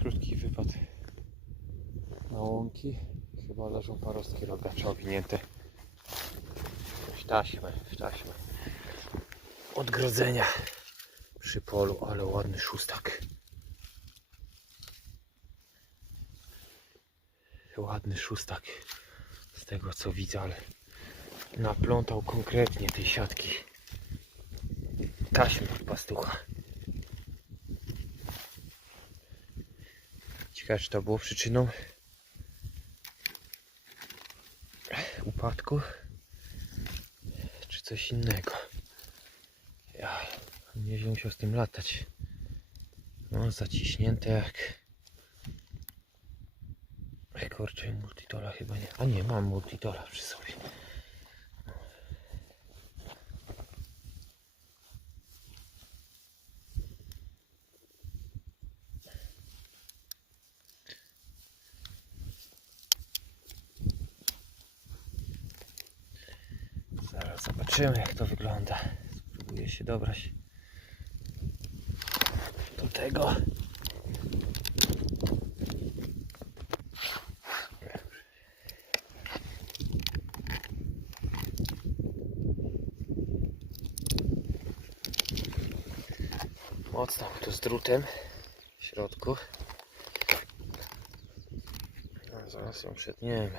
Krótki wypad na łąki. Chyba leżą parostki rogacza owinięte w taśmę, w taśmę. Odgrodzenia przy polu, ale ładny szóstak. Ładny szóstak z tego co widzę, ale naplątał konkretnie tej siatki taśmy od pastucha. Ciekawe, czy to było przyczyną upadku, czy coś innego. Ja nie wziął się z tym latać. No, zaciśnięte jak. Kurczę, multitola chyba nie. A nie, mam multitola przy sobie. Zaraz zobaczymy jak to wygląda. Spróbuję się dobrać do tego. Mocno tu z drutem w środku. No, zaraz ją przetniemy.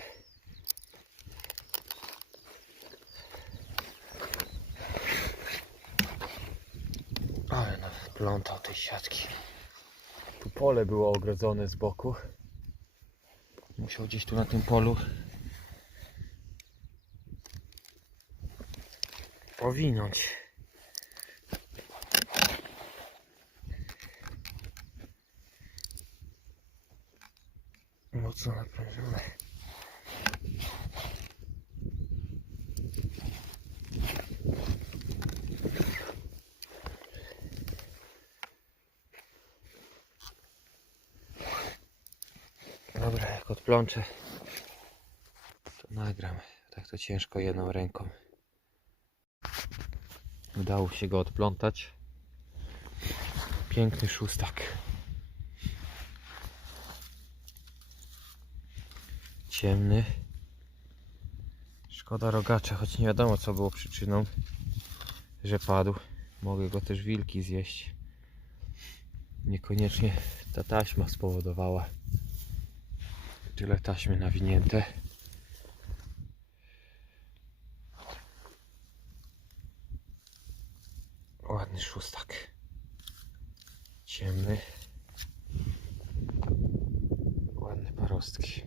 Ale no, plątał tej siatki. Tu pole było ogrodzone z boku. Musiał gdzieś tu na tym polu powinąć. Mocno naprężone. Odplączę, to nagram. Tak to ciężko jedną ręką. Udało się go odplątać. Piękny szóstak. Ciemny. Szkoda rogacza, choć nie wiadomo co było przyczyną, że padł. Mogę go też wilki zjeść. Niekoniecznie ta taśma spowodowała tyle taśmy nawinięte. Ładny szóstak. Ciemny. Ładne parostki.